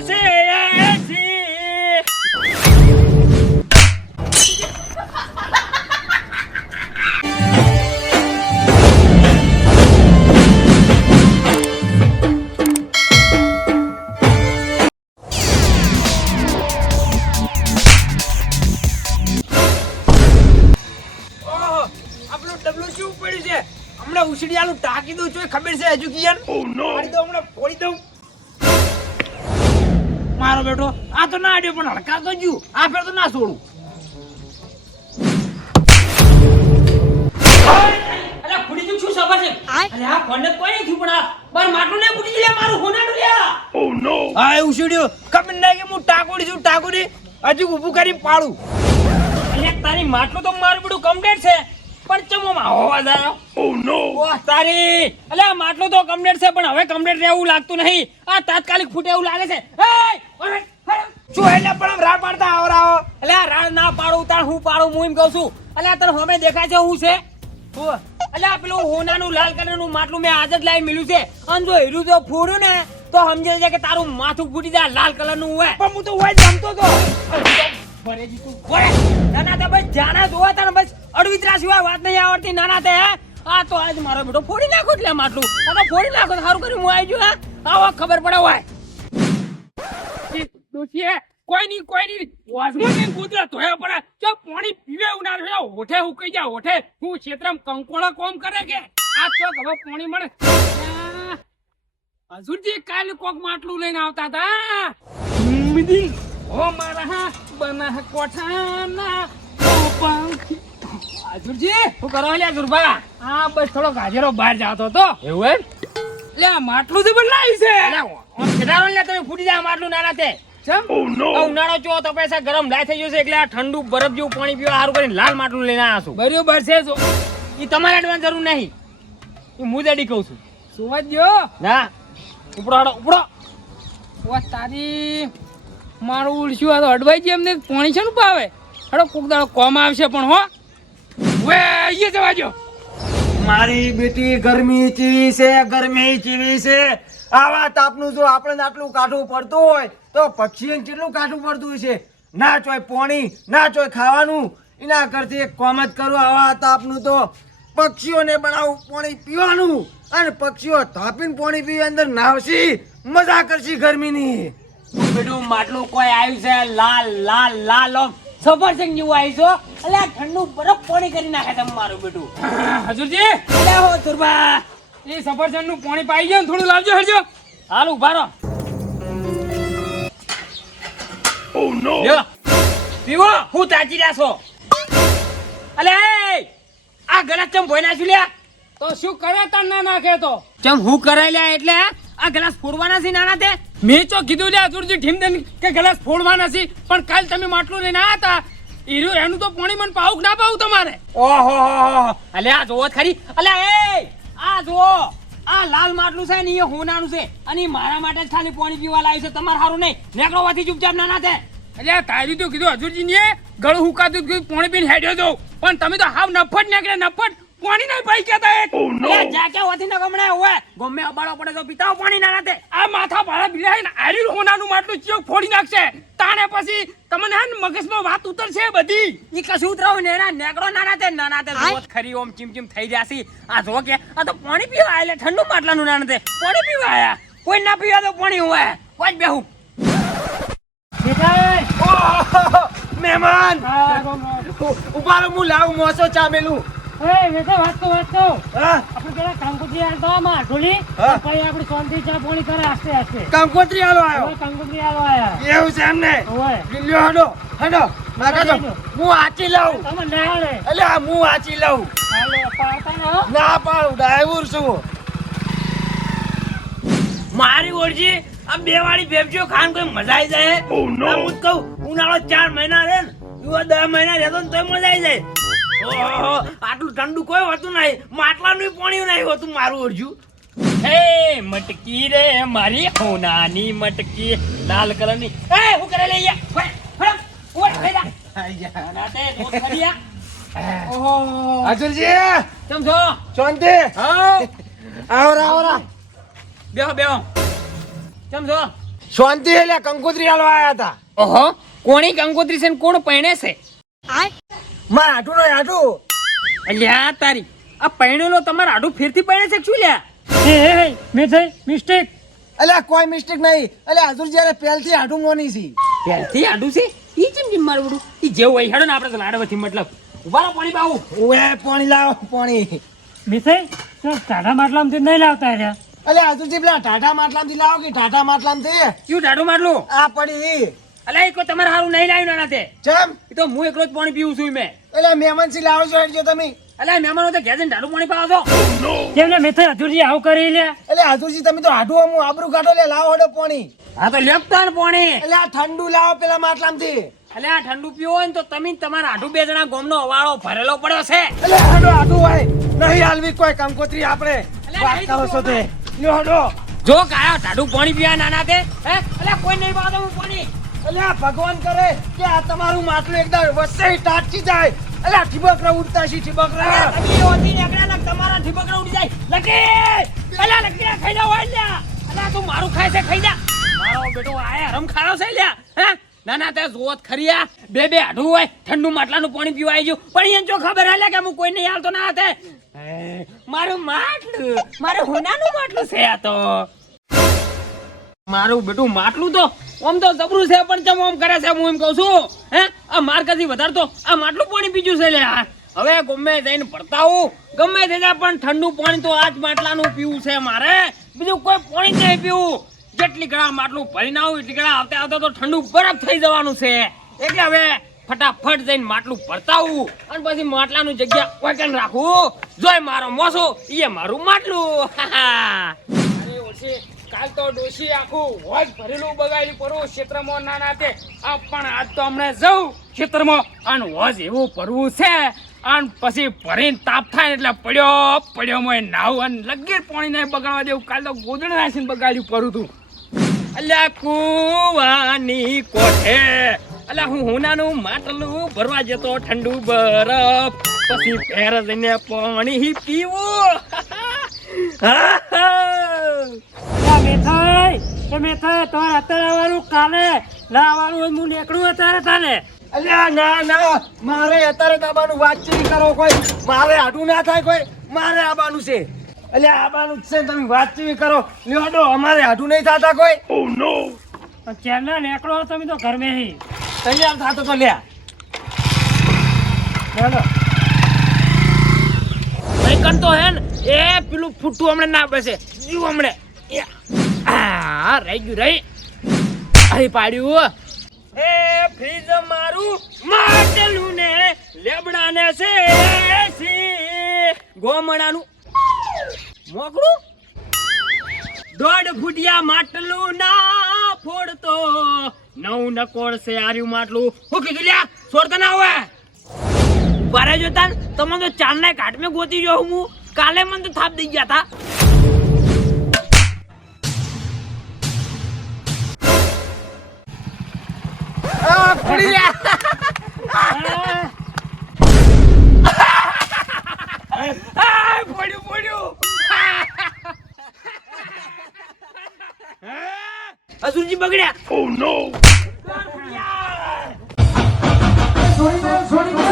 છે ઉછળિયાલું ટાકી દઉં છું ખબર છે હજુ કિયન મારી દઉં હમણાં ફોડી દઉં મારો બેટો આ તો ના આડ્યો પણ હડકાર તો જ્યું આ ફેર તો ના છોડું અરે ફૂડી તું શું ખબર છે અરે આ ફોન કોઈ નહીં થયું પણ આ બાર માટલું ને ફૂટી લે મારું હોનાનું લ્યા ઓ નો આ ઉછળ્યો ખબર નહીં કે હું ટાકોડી છું ટાકોડી હજુ ઊભું કરી પાડું અરે તારી માટલું તો મારું બધું કમ્પ્લીટ છે પણ ચમોમાં અવાજ આવ્યો ઓ નો ઓહ તારી અલે આ માટલું તો કમ્પ્લીટ છે પણ હવે કમ્પ્લીટ રહેવું લાગતું નહીં આ તાત્કાલિક ફૂટે એવું લાગે છે એ શું એટલે પણ રાડ પાડતા આવરાવો એટલે આ રાડ ના પાડું તાર હું પાડું હું એમ કહું છું એટલે તને હમે દેખાય છે હું છે એટલે આ પેલું હોનાનું લાલ કલરનું માટલું મેં આજ જ લાવી મળ્યું છે અને જો હીરું જો ફોડ્યું ને તો સમજે છે કે તારું માથું ફૂટી જાય લાલ કલરનું હોય પણ હું તો હોય જમતો તો ભરેજી તું ભરે નાના તે બસ જાના જોવા તને બસ અડવિતરા સિવાય વાત નહીં આવડતી નાના તે આ તો આજ મારો બેટો ફોડી નાખો એટલે માટલું આ તો ફોડી નાખો સારું કર્યું હું આવી ગયો આવો ખબર પડે હોય દોશીએ કોઈ નહીં વાસમાં કે કૂતરા ધોયા પડે જો પાણી પીવે ઉનાર છે હોઠે હુકાઈ જા હોઠે હું ક્ષેત્રમ કંકોળા કોમ કરે કે આ તો હવે પાણી મળે હજુરજી કાલે કોક માટલું લઈને આવતા હતા મિદિન ઓ મારા બના કોઠાના પંખી આજુરજી શું કરો લ્યા જુરબા હા બસ થોડો ગાજરો બહાર જાતો હતો એવું એમ લે માટલું તો બદલાયું છે ખેડારો લે તમે ફૂટી જાય માટલું નાના તે ચમ ઉનાળો ચો તો પૈસા ગરમ લાય થઈ ગયો છે એટલે આ ઠંડુ બરફ જેવું પાણી પીવા સારું કરીને લાલ માટલું લઈને આવ્યા છું બરોબર છે જો એ તમારે એડવાન્સ જરૂર નહીં એ હું જ કહું છું સુવા જો ના ઉપડો વા તારી મારું ઉલશું આ તો અડવાઈ છે એમને પાણી છે ને પાવે હડો કોક દાડો કોમ આવશે પણ હો વે અહીંયા જવા જો મારી બેટી ગરમી ચીવી છે આવા તાપનું જો આપણે આટલું કાઢવું પડતું હોય તો પક્ષીને કેટલું કાઢવું પડતું હોય છે ના ચોય પાણી ના ચોય ખાવાનું એના કરતી એક કોમ જ કરું આવા તાપનું તો પક્ષીઓને બનાવું પાણી પીવાનું અને પક્ષીઓ તાપીને પાણી પીવી અંદર નાવશી મજા કરશી ગરમીની બેટું માટલું કોઈ આવ્યું છે લાલ સફરજન જેવું આવ્યું છો એટલે ઠંડુ બરફ પાણી કરી નાખે તમે મારું બેટું હજુરજી અલે હો સુરબા એ સફરજન નું પાણી પાઈ ગયો થોડું લાવજો હરજો હાલ ઉભા રહો ઓ નો પીવો હું તાજી રહ્યા છો અલે આ ગલાસ ચમ ભોય નાખ્યું લ્યા તો શું કરે તન ના નાખે તો ચમ હું કરાઈ લ્યા એટલે આ ગ્લાસ ફોડવાના છે નાના તે મેં તો કીધું લે અતુરજી ઠીમ દે કે ગ્લાસ ફોડવાના છે પણ કાલ તમે માટલું લઈને આવ્યા હતા એનું તો પાણી મન પાવું ના પાવું તમારે ઓહો અલે આ જોવો ખરી અલે એ આ જો આ લાલ માટલું છે ને એ હોનાનું છે અને મારા માટે જ ખાલી પાણી પીવા લાવ્યું છે તમારે સારું નહીં નેકળવાથી ચૂપચાપ નાના તે એટલે તારી તો કીધું હજુરજી ને ગળું હુકાતું પાણી પીને હેડ્યો દો પણ તમે તો હાવ નફટ નીકળે નફટ પાણી નહીં પાઈ કેતા એક જાકે હોતી ન ગમણે હોય ગમે અબાળો પડે તો પીતાઓ પાણી ના નાતે આ માથા ભાડા બિલાય ને આર્યું હોનાનું માટલું ચિયો ફોડી નાખશે તાણે પછી તમને હે મગજમાં વાત ઉતરશે બધી ઈ કશું ઉતરાવ ને ના નેકડો ના નાતે જોત ખરી ઓમ ચીમ થઈ જાસી આ જો કે આ તો પાણી પીવા આલે ઠંડુ માટલાનું ના નાતે પાણી પીવા આયા કોઈ ના પીવા તો પાણી હોય કોઈ બેહું બેટા મહેમાન ઉભા રહો હું લાવ મોસો ચા મેલું એ વેસે વાત તો આપણે પેલા કંકોત્રી આલતો માં ઢોલી પછી આપણે શાંતિ ચા પાણી કરે આસ્તે કંકોત્રી આલો આયા એવું છે એમને લ્યો હડો નાખો હું આચી લઉં તમે ના લે એટલે હું આચી લઉં ના પાડું ડ્રાઈવર છું મારી ઓળજી આ બે વાળી બેબજીઓ ખાન કોઈ મજા આવી જાય હું જ કહું ઉનાળો 4 મહિના રહે ને 10 મહિના રહેતો ને તોય મજા આવી જાય આટલું ઠંડુ કોઈ હોતું નહીં માટલાનું પાણી નહીં હોતું મારું અરજુ હે મટકી રે મારી હોનાની મટકી લાલ કલરની એ હું કરે લે અજુરજી કેમ છો શાંતિ હા આવરા બેહો કેમ છો શાંતિ એટલે કંકોત્રી હાલવા આયા હતા. ઓહો, કોણી કંકોત્રી છે ને કોણ પૈણે છે? માં આટું નો આટું. અલ્યા તારી, આ પૈણેલો તમારા આડું ફેરથી પૈણે છે શું લ્યા? એ મેં થઈ મિસ્ટેક. અલ્યા કોઈ મિસ્ટેક નહીં. અલ્યા હજુર જ્યારે પહેલથી આટું મોની છે. પહેલથી આડું છે? ઈ ચમ કેમ મારું બડું? ઈ જેવું હોય હેડો ને આપણે તો લાડવાથી મતલબ. ઉભા પાણી પાવું. ઓએ પાણી લાવો પાણી. મેં થઈ તો ટાટા માટલામાંથી નહીં લાવતા રહ્યા. અલ્યા હજુરજી પેલા ટાટા માટલામાંથી લાવો કે ટાટા માટલામાંથી? ક્યું ટાઢું માટલું? આ પડી. અલ્યા એ કોઈ તમારે હારું નહીં લાવ્યું નાના તે. ચમ એ તો હું એકલો જ પાણી પીવું છું મેં. અલ્યા મહેમાન થી લાવો છો હેડજો તમે. અલ્યા મહેમાનો તો ઘેર જઈને ટાઢું પાણી પાવો છો. કેમ ને મેં થઈ હજુરજી આવું કરી લ્યા. અલ્યા હજુરજી તમે તો આટું આમ આબરૂ કાઢો. લે લાવો હેડો પાણી. હા તો લેપતા ને પાણી. અલ્યા ઠંડુ લાવો પેલા માટલામાંથી. અલ્યા ઠંડુ પીવો હોય ને તો તમે ને તમારા આઢું બે જણા ગોમનો અવાળો ભરેલો પડ્યો છે. અલ્યા હેડો આટું હોય નહીં હાલવી કોઈ કંકોત્રી આપણે. અલ્યા, વાત નહીં કરો છો તે. પીવો. લ્યો હેડો. જો કાયા ટાઢું પાણી પીવા નાના તે હે? અલ્યા કોઈ નહીં પાડો હું પાણી. અલ્યા ભગવાન કરે કે આ તમારું માટલું એકદમ વચ્ચે ટાટકી જાય. અલ્યા ઠીબકરા ઉડતા છે ઠીબકરા. અલ્યા તમે ઓથી નીકળ્યા ને તમારા ઠીબકડા ઉડી જાય. લકી અલ્યા લકી ખાઈ જાવ અલ્યા. અલ્યા તું મારું ખાય છે ખાઈ જા. મારો બેટો આયા હરમ ખાયો છે લ્યા. હે નાના તે જોત ખરીયા બે આઢું હોય ઠંડુ માટલાનું પાણી પીવા આવી ગયું પણ એને જો ખબર હાલે કે હું કોઈ નહીં હાલતો ના હાથે. મારું માટલું મારું હોનાનું માટલું છે આ તો. મારું બેટું માટલું તો આમ તો જબરું છે પણ ચમ આમ કરે છે હું એમ કહું છું. હે આ માર કદી વધારે તો આ માટલું પાણી પીજું છે લે. હવે ગમે જઈને ભરતાવું ગમે તે જાય પણ ઠંડુ પાણી તો આજ માટલાનું પીવું છે મારે. બીજું કોઈ પાણી નહીં પીવું. જેટલી ઘણા માટલું ભરીને આવું એટલી ઘણા આવતા આવતા તો ઠંડુ બરફ થઈ જવાનું છે. એટલે હવે ફટાફટ જઈને માટલું ભરતાવું અને પછી માટલાનું જગ્યા ઓટન રાખવું. જોય મારો મોસો એ મારું માટલું. અરે ઓછી કાલ તો ડોશી આખું હોજ ભરેલું બગાડ્યું પરું ક્ષેત્રમાં નાના તે. આ પણ આજ તો હમણાં જઉં ક્ષેત્રમાં અને હોજ એવું ભરવું છે અને પછી ભરીને તાપ થાય એટલે પડ્યો મોય નાવું અને લગીર પાણી નહીં બગાડવા દેવું. કાલ તો ગોદણ નાખીને બગાડ્યું પરું તું. અલ્યા કુવાની કોઠે અલ્યા હું હોનાનું માટલું ભરવા જતો ઠંડુ બરફ પછી પહેર જઈને પાણી પીવું. મેં થઈ તમારે અત્યારે આવવાનું કાલે લાવવાનું હોય હું નીકળું અત્યારે તાને. અલ્યા ના ના મારે અત્યારે આબાનું વાતચીત કરો કોઈ. મારે આટું ના થાય કોઈ. મારે આબાનું છે. અલ્યા આબાનું જ છે તમે વાતચીત કરો. લ્યો હેડો અમારે આટું નહીં થતા કોઈ. ઓ નો ચેરના નીકળો તમે તો ઘર મેં હી તૈયાર થાતો તો લ્યા. હેલો ભાઈ તો હે ને એ પેલું ફૂટું હમણાં ના બેસે જીવ હમણે રહી ગયું રહી અહીં પાડ્યું. એ ફ્રીજ મારું માટલું ને લેબડા ને છે ગોમડાનું મોકળું 1.5 ફૂટિયા માટલું ના ફોડતો 9 નકોડ છે આર્યું માટલું. હું કીધું લ્યા છોડતા ના હોય બારે જોતા તમે તો 4 ના ઘાટ મેં ગોતી જો હું કાલે મને તો થાપ દઈ ગયા હતા. પડી લ્યા. પડ્યું અસુરજી બગડ્યા. છોડી દે.